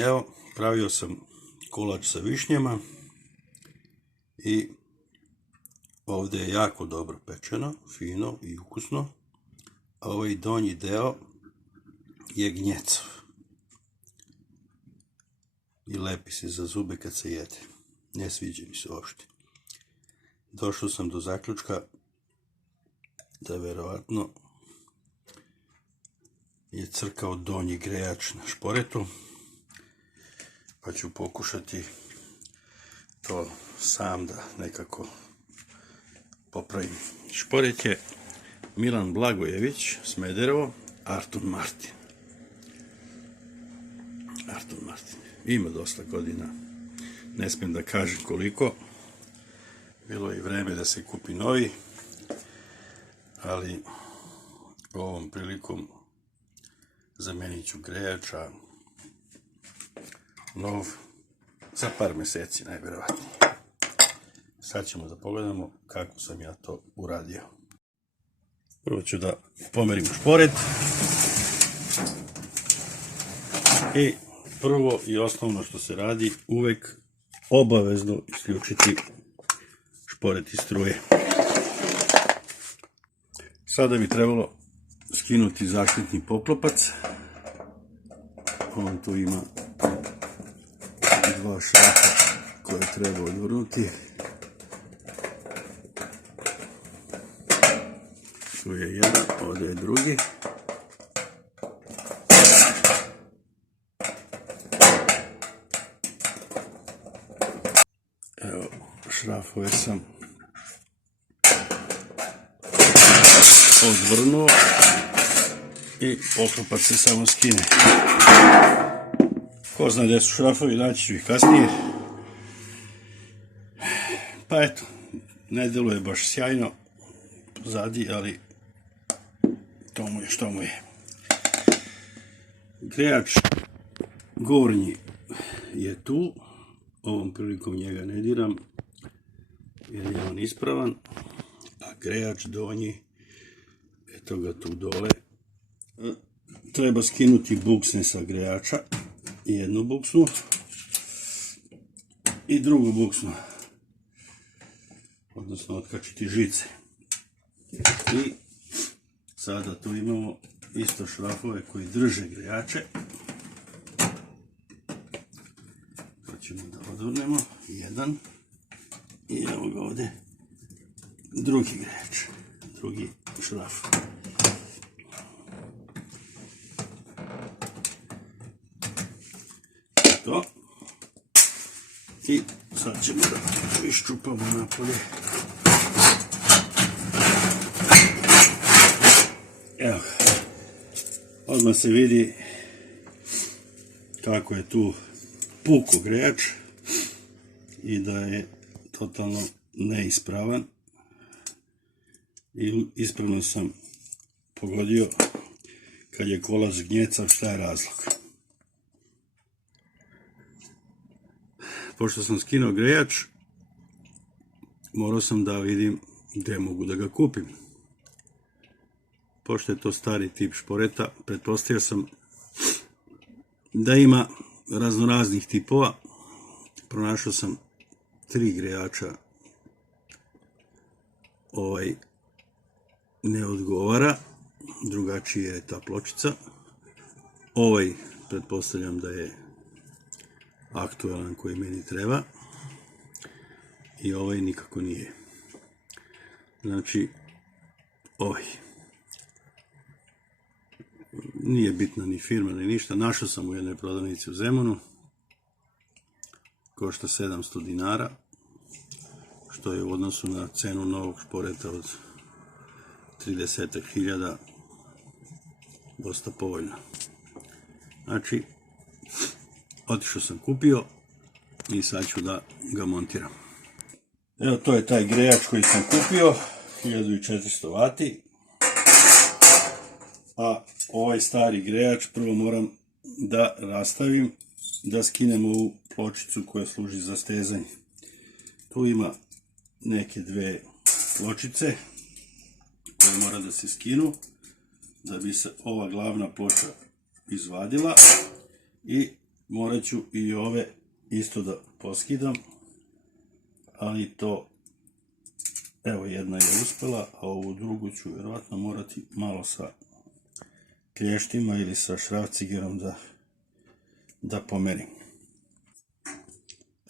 Evo, pravio sam kolač sa višnjama i ovdje je jako dobro pečeno, fino i ukusno, a ovaj donji deo je gnjecav i lepi se za zube kad se jede. Ne sviđa mi se uopšte. Došao sam do zaključka da verovatno je crkao donji grejač na šporetu, pa ću pokušati to sam da nekako popravim. Šporet je Milan Blagojević, Smederevo, Arton Martin. Ima dosta godina, ne smijem da kažem koliko. Bilo je vreme da se kupi novi, ali ovom prilikom zamenit ću grejača nov za par meseci najverovatnije. Sad ćemo da pogledamo kako sam ja to uradio. Prvo ću da pomerim šporet i prvo i osnovno što se radi, uvek obavezno isključiti šporet iz struje. Sada bi trebalo skinuti zaštitni poklopac. On tu ima dva šrafa koje treba odvrnuti. Tu je jedan, ovdje je drugi. Evo, šrafove sam odvrnuo i poklopac se samo skine. Ko zna gdje su šrafovi, naći ću ih kasnije. Pa eto, ne deluje baš sjajno pozadi, ali to mu je što mu je. Grejač gornji je tu, ovom prilikom njega ne diram jer je on ispravan, a grejač donji, eto ga tu dole, treba skinuti buksne sa grejača, jednu buksnu i drugu buksnu, odnosno otkačiti žice. I sada tu imamo isto šrafove koji drže grejače. To ćemo da odvrnemo, jedan, i evo ga ovdje drugi grejač, drugi šraf. To. I sad ćemo da iščupamo napolje. Evo, odmah se vidi kako je tu puko grejač i da je totalno neispravan. I ispravno sam pogodio kad je kolač gnjecav šta je razlog. Pošto sam skinuo grejač, morao sam da vidim gdje mogu da ga kupim. Pošto je to stari tip šporeta, pretpostavio sam da ima raznoraznih tipova. Pronašao sam 3 grejača. Ovaj ne odgovara, drugačija je ta pločica. Ovaj pretpostavljam da je aktualan koji meni treba i ovaj nikako nije. Znači, ovaj. Nije bitna ni firma ni ništa, našao sam u jednoj prodavnici u Zemunu, košta 700 dinara, što je u odnosu na cenu novog šporeta od 30.000 dosta povoljno. Znači, otišao sam kupio i sad ću da ga montiram. Evo, to je taj grejač koji sam kupio, 1400 vati. A ovaj stari grejač prvo moram da rastavim, da skinem ovu pločicu koja služi za stezanje. Tu ima neke dve pločice koje mora da se skinu da bi se ova glavna ploča izvadila i morat ću i ove isto da poskidam, ali to, evo jedna je uspela, a ovu drugu ću vjerojatno morati malo sa klještima ili sa šrafcigerom da pomerim.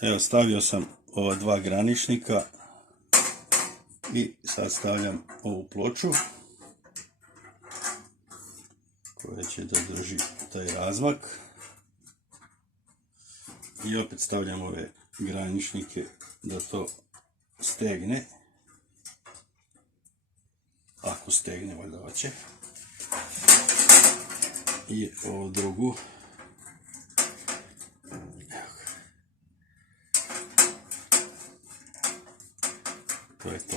Evo, stavio sam ova dva graničnika i sad stavljam ovu ploču koja će da drži taj razmak i opet stavljam ove graničnike da to stegne, ako stegne, valjda hoće, i ovu drugu. To je to.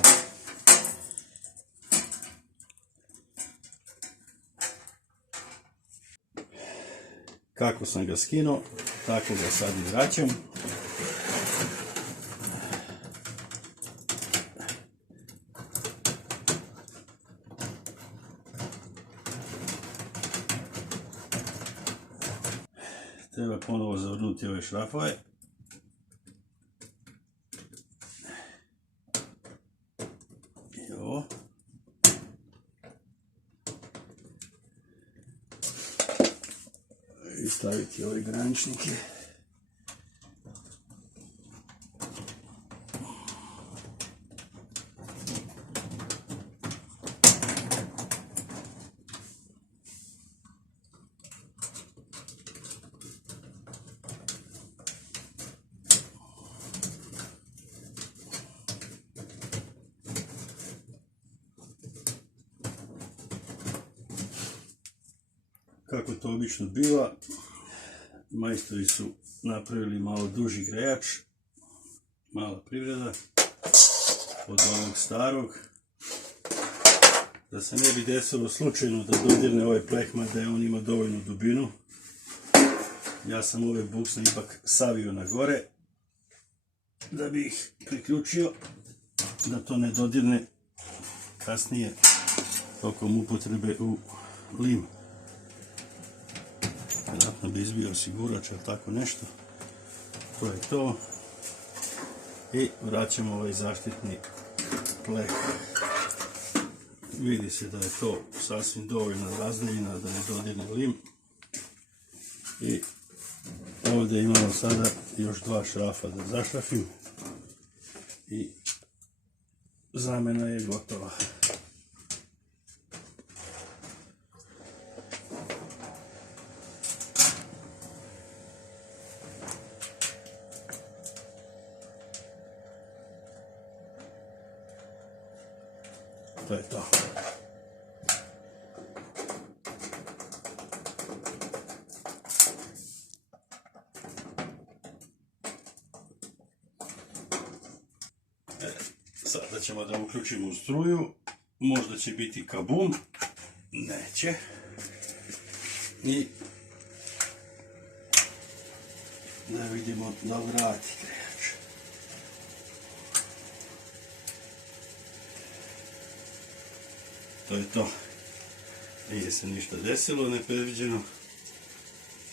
Kako sam ga skinuo, tako ga sad i vraćam. Treba ponovo zavrnuti ove šrafove. I ovo. I staviti ove graničnike. Kako to obično biva, majstori su napravili malo duži grejač, mala privreda od ovog starog, da se ne bi desilo slučajno da dodirne ovaj plehma, da je on ima dovoljnu dubinu. Ja sam ove buksne ipak savio na gore da bi ih priključio, da to ne dodirne kasnije tokom upotrebe u lim. Vjerojatno bi izbio osigurač ili tako nešto. To je to. I vraćamo ovaj zaštitni pleh. Vidi se da je to sasvim dovoljna razdaljina da ne dodirne lim. I ovdje imamo sada još dva šrafa da zašrafim. I zamena je gotova. To je to. Sada ćemo da uključimo u struju. Možda će biti kabum. Neće. I da vidimo da vrati grejač. To je to. Nije se ništa desilo nepredviđeno.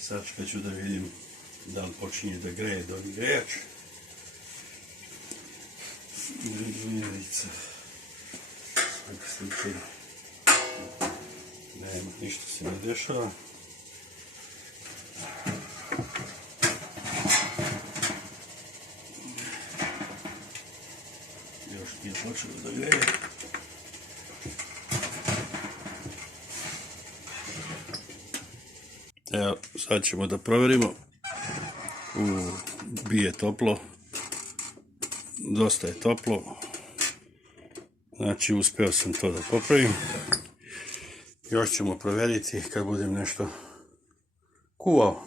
Sačekat ću da vidim da li počinje da greje donji grejač. Građevinaca. Svaki slučaj. Nema, ništa se ne dešava. Još nije počelo da greje. Evo, sad ćemo da provjerimo. Bije toplo. Dosta je toplo. Znači, uspeo sam to da popravim. Još ćemo provjeriti kad budem nešto kuvao.